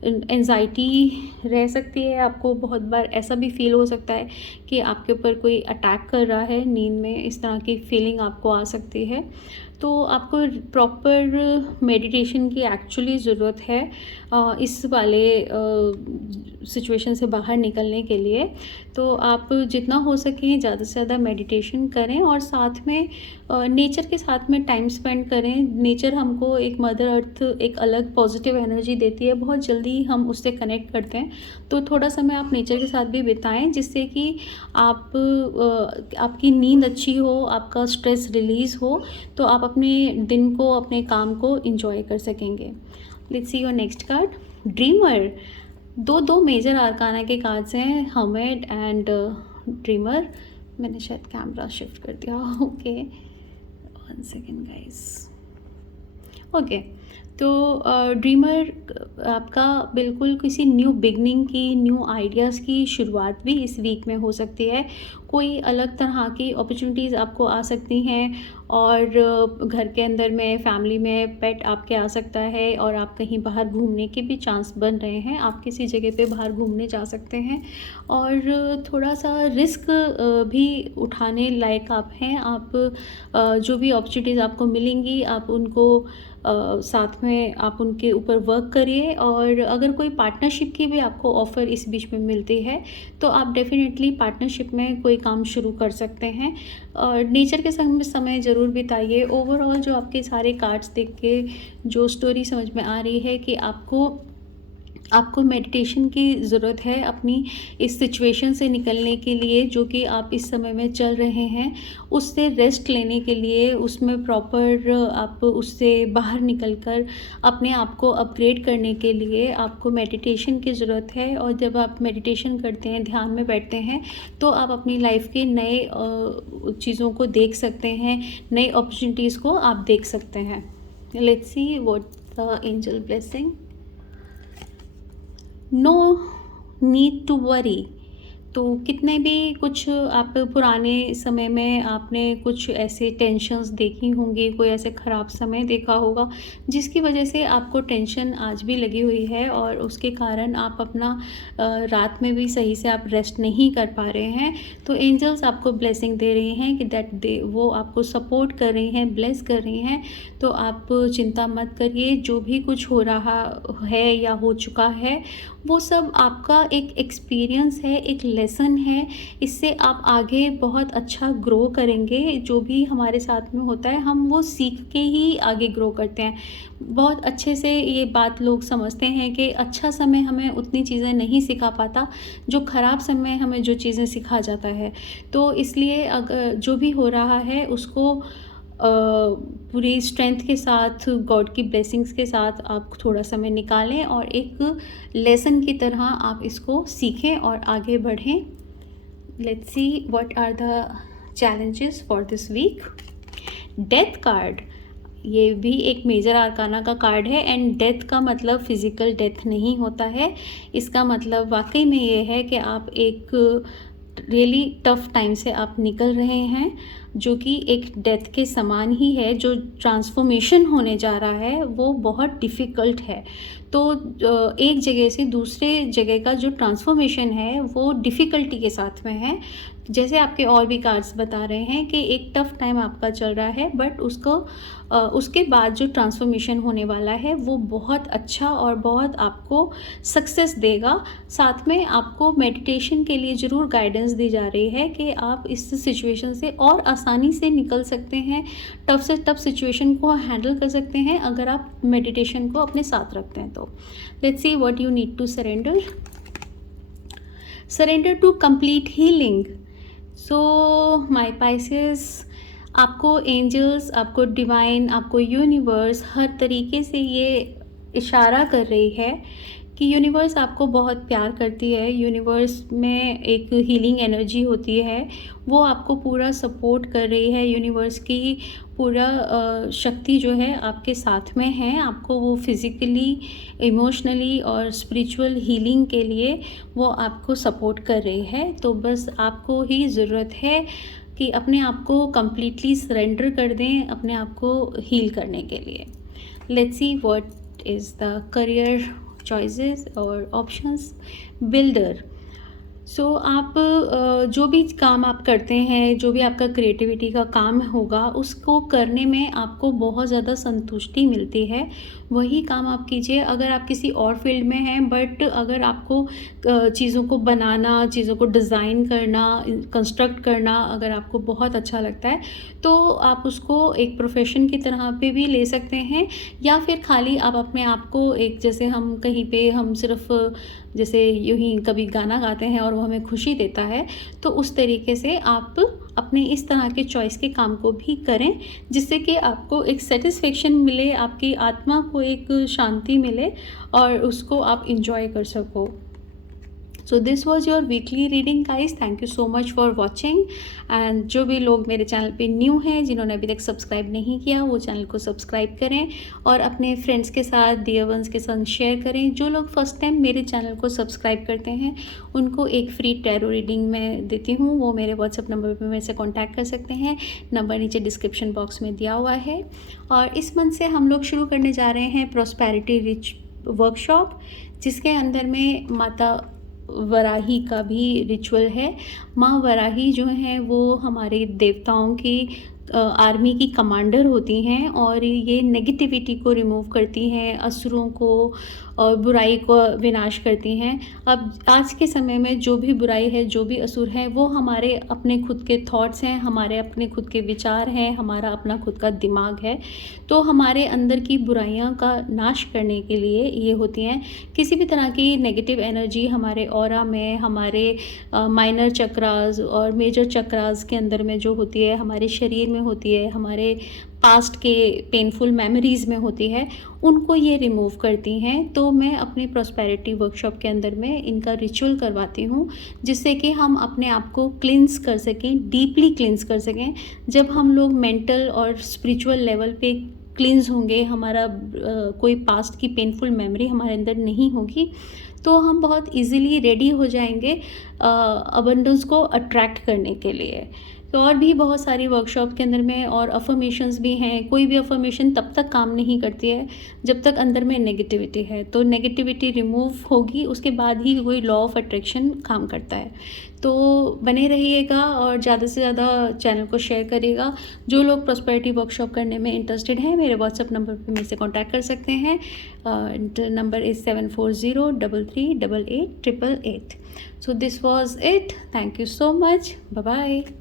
एंग्ज़ायटी रह सकती है, आपको बहुत बार ऐसा भी फ़ील हो सकता है कि आपके ऊपर कोई अटैक कर रहा है नींद में, इस तरह की फीलिंग आपको आ सकती है। तो आपको प्रॉपर मेडिटेशन की एक्चुअली ज़रूरत है इस वाले सिचुएशन से बाहर निकलने के लिए। तो आप जितना हो सके ज़्यादा से ज़्यादा मेडिटेशन करें और साथ में नेचर के साथ में टाइम स्पेंड करें। नेचर हमको एक मदर अर्थ एक अलग पॉजिटिव एनर्जी देती है, बहुत जल्दी हम उससे कनेक्ट करते हैं। तो थोड़ा समय आप नेचर के साथ भी बिताएं, जिससे कि आपकी नींद अच्छी हो, आपका स्ट्रेस रिलीज़ हो, तो आप अपने दिन को, अपने काम को एंजॉय कर सकेंगे। Let's see your next card, dreamer. दो मेजर आर्काना के कार्ड्स हैं, हर्मिट एंड ड्रीमर। मैंने शायद कैमरा शिफ्ट कर दिया। Okay, 1 second guys. ओके, तो ड्रीमर आपका बिल्कुल किसी न्यू बिगनिंग की, न्यू आइडियाज़ की शुरुआत भी इस वीक में हो सकती है। कोई अलग तरह की अपॉर्चुनिटीज़ आपको आ सकती हैं और घर के अंदर में, फैमिली में पेट आपके आ सकता है और आप कहीं बाहर घूमने के भी चांस बन रहे हैं। आप किसी जगह पे बाहर घूमने जा सकते हैं और थोड़ा सा रिस्क भी उठाने लायक आप हैं। आप जो भी अपॉर्चुनिटीज़ आपको मिलेंगी, आप उनको साथ में आप उनके ऊपर वर्क करिए। और अगर कोई पार्टनरशिप की भी आपको ऑफ़र इस बीच में मिलती है, तो आप डेफ़िनेटली पार्टनरशिप में कोई काम शुरू कर सकते हैं। और नेचर के संग में समय ज़रूर बिताइए। ओवरऑल जो आपके सारे कार्ड्स देख के जो स्टोरी समझ में आ रही है कि आपको मेडिटेशन की ज़रूरत है अपनी इस सिचुएशन से निकलने के लिए, जो कि आप इस समय में चल रहे हैं, उससे रेस्ट लेने के लिए, उसमें प्रॉपर आप उससे बाहर निकल कर अपने आप को अपग्रेड करने के लिए आपको मेडिटेशन की ज़रूरत है। और जब आप मेडिटेशन करते हैं, ध्यान में बैठते हैं, तो आप अपनी लाइफ के नए चीज़ों को देख सकते हैं, नई अपॉर्चुनिटीज़ को आप देख सकते हैं। Let's see what the angel blessing. No need to worry. तो कितने भी कुछ आप पुराने समय में आपने कुछ ऐसे टेंशन्स देखी होंगी, कोई ऐसे ख़राब समय देखा होगा जिसकी वजह से आपको टेंशन आज भी लगी हुई है और उसके कारण आप अपना रात में भी सही से आप रेस्ट नहीं कर पा रहे हैं। तो एंजल्स आपको ब्लेसिंग दे रही हैं कि वो आपको सपोर्ट कर रही हैं, ब्लेस कर रही हैं। तो आप चिंता मत करिए, जो भी कुछ हो रहा है या हो चुका है, वो सब आपका एक एक्सपीरियंस है, एक लेसन है। इससे आप आगे बहुत अच्छा ग्रो करेंगे। जो भी हमारे साथ में होता है, हम वो सीख के ही आगे ग्रो करते हैं। बहुत अच्छे से ये बात लोग समझते हैं कि अच्छा समय हमें उतनी चीज़ें नहीं सिखा पाता, जो ख़राब समय हमें जो चीज़ें सिखा जाता है। तो इसलिए अगर जो भी हो रहा है उसको पूरी स्ट्रेंथ के साथ, गॉड की ब्लेसिंग्स के साथ आप थोड़ा समय निकालें और एक लेसन की तरह आप इसको सीखें और आगे बढ़ें। Let's see what are the challenges for this week. Death card, ये भी एक मेजर आर्काना का कार्ड है एंड डेथ का मतलब फिज़िकल डेथ नहीं होता है। इसका मतलब वाकई में ये है कि आप एक रियली टफ टाइम से आप निकल रहे हैं, जो कि एक डेथ के समान ही है। जो ट्रांसफॉर्मेशन होने जा रहा है वो बहुत डिफ़िकल्ट है। तो एक जगह से दूसरे जगह का जो ट्रांसफॉर्मेशन है वो डिफ़िकल्टी के साथ में है। जैसे आपके और भी कार्ड्स बता रहे हैं कि एक टफ़ टाइम आपका चल रहा है, बट उसके बाद जो ट्रांसफॉर्मेशन होने वाला है वो बहुत अच्छा और बहुत आपको सक्सेस देगा। साथ में आपको मेडिटेशन के लिए ज़रूर गाइडेंस दी जा रही है कि आप इस सिचुएशन से और आसानी से निकल सकते हैं, टफ से टफ सिचुएशन को हैंडल कर सकते हैं अगर आप मेडिटेशन को अपने साथ रखते हैं। तो let's see what you need to surrender to complete healing. So my Pisces, आपको एंजल्स, आपको डिवाइन, आपको यूनिवर्स हर तरीके से ये इशारा कर रही है कि यूनिवर्स आपको बहुत प्यार करती है, यूनिवर्स में एक हीलिंग एनर्जी होती है, वो आपको पूरा सपोर्ट कर रही है। यूनिवर्स की पूरा शक्ति जो है आपके साथ में है, आपको वो फिज़िकली, इमोशनली और स्पिरिचुअल हीलिंग के लिए वो आपको सपोर्ट कर रही है। तो बस आपको ही ज़रूरत है कि अपने आप को कंप्लीटली सरेंडर कर दें अपने आप को हील करने के लिए। Let's see what is the career choices और ऑप्शंस। बिल्डर। सो आप जो भी काम आप करते हैं, जो भी आपका क्रिएटिविटी का काम होगा, उसको करने में आपको बहुत ज़्यादा संतुष्टि मिलती है, वही काम आप कीजिए। अगर आप किसी और फील्ड में हैं, बट अगर आपको चीज़ों को बनाना, चीज़ों को डिज़ाइन करना, कंस्ट्रक्ट करना अगर आपको बहुत अच्छा लगता है, तो आप उसको एक प्रोफेशन की तरह पे भी ले सकते हैं, या फिर खाली आप अपने आप को एक, जैसे हम कहीं पे हम सिर्फ जैसे यूँ ही कभी गाना गाते हैं और वो हमें खुशी देता है, तो उस तरीके से आप अपने इस तरह के चॉइस के काम को भी करें, जिससे कि आपको एक सेटिस्फेक्शन मिले, आपकी आत्मा को एक शांति मिले और उसको आप इंजॉय कर सको। सो this was your weekly reading guys. Thank you so much for watching. And जो भी लोग मेरे चैनल पे न्यू हैं, जिन्होंने अभी तक सब्सक्राइब नहीं किया, वो चैनल को सब्सक्राइब करें और अपने फ्रेंड्स के साथ, डियर वंस के साथ शेयर करें। जो लोग फर्स्ट टाइम मेरे चैनल को सब्सक्राइब करते हैं, उनको एक फ्री टैरो रीडिंग मैं देती हूँ। वो मेरे व्हाट्सएप नंबर पर मेरे से कॉन्टैक्ट कर सकते हैं, नंबर नीचे डिस्क्रिप्शन बॉक्स में दिया हुआ है। और इस मंथ से हम लोग शुरू करने जा रहे हैं प्रॉस्पेरिटी रिच वर्कशॉप, जिसके अंदर में माता वराही का भी रिचुअल है। माँ वराही जो हैं वो हमारे देवताओं की आर्मी की कमांडर होती हैं और ये नेगेटिविटी को रिमूव करती हैं, असुरों को और बुराई को विनाश करती हैं। अब आज के समय में जो भी बुराई है, जो भी असुर हैं, वो हमारे अपने खुद के थॉट्स हैं, हमारे अपने खुद के विचार हैं, हमारा अपना खुद का दिमाग है। तो हमारे अंदर की बुराइयां का नाश करने के लिए ये होती हैं। किसी भी तरह की नेगेटिव एनर्जी हमारे ऑरा में, हमारे माइनर चक्रास और मेजर चक्रास के अंदर में जो होती है, हमारे शरीर में होती है, हमारे पास्ट के पेनफुल मेमोरीज़ में होती है, उनको ये रिमूव करती हैं। तो मैं अपने प्रॉस्पेरिटी वर्कशॉप के अंदर में इनका रिचुअल करवाती हूँ, जिससे कि हम अपने आप को क्लिंस कर सकें, डीपली क्लिंस कर सकें। जब हम लोग मेंटल और स्पिरिचुअल लेवल पे क्लिंस होंगे, हमारा कोई पास्ट की पेनफुल मेमोरी हमारे अंदर नहीं होगी, तो हम बहुत इजीली रेडी हो जाएंगे अबंडेंस को अट्रैक्ट करने के लिए। तो और भी बहुत सारी वर्कशॉप के अंदर में और अफर्मेशंस भी हैं। कोई भी अफर्मेशन तब तक काम नहीं करती है जब तक अंदर में नेगेटिविटी है। तो नेगेटिविटी रिमूव होगी, उसके बाद ही कोई लॉ ऑफ अट्रैक्शन काम करता है। तो बने रहिएगा और ज़्यादा से ज़्यादा चैनल को शेयर करिएगा। जो लोग प्रॉस्पेरिटी वर्कशॉप करने में इंटरेस्टेड हैं, मेरे व्हाट्सएप नंबर पर मेरे से कॉन्टैक्ट कर सकते हैं। Number is 7403388888। So this was it. Thank you so much. Bye bye.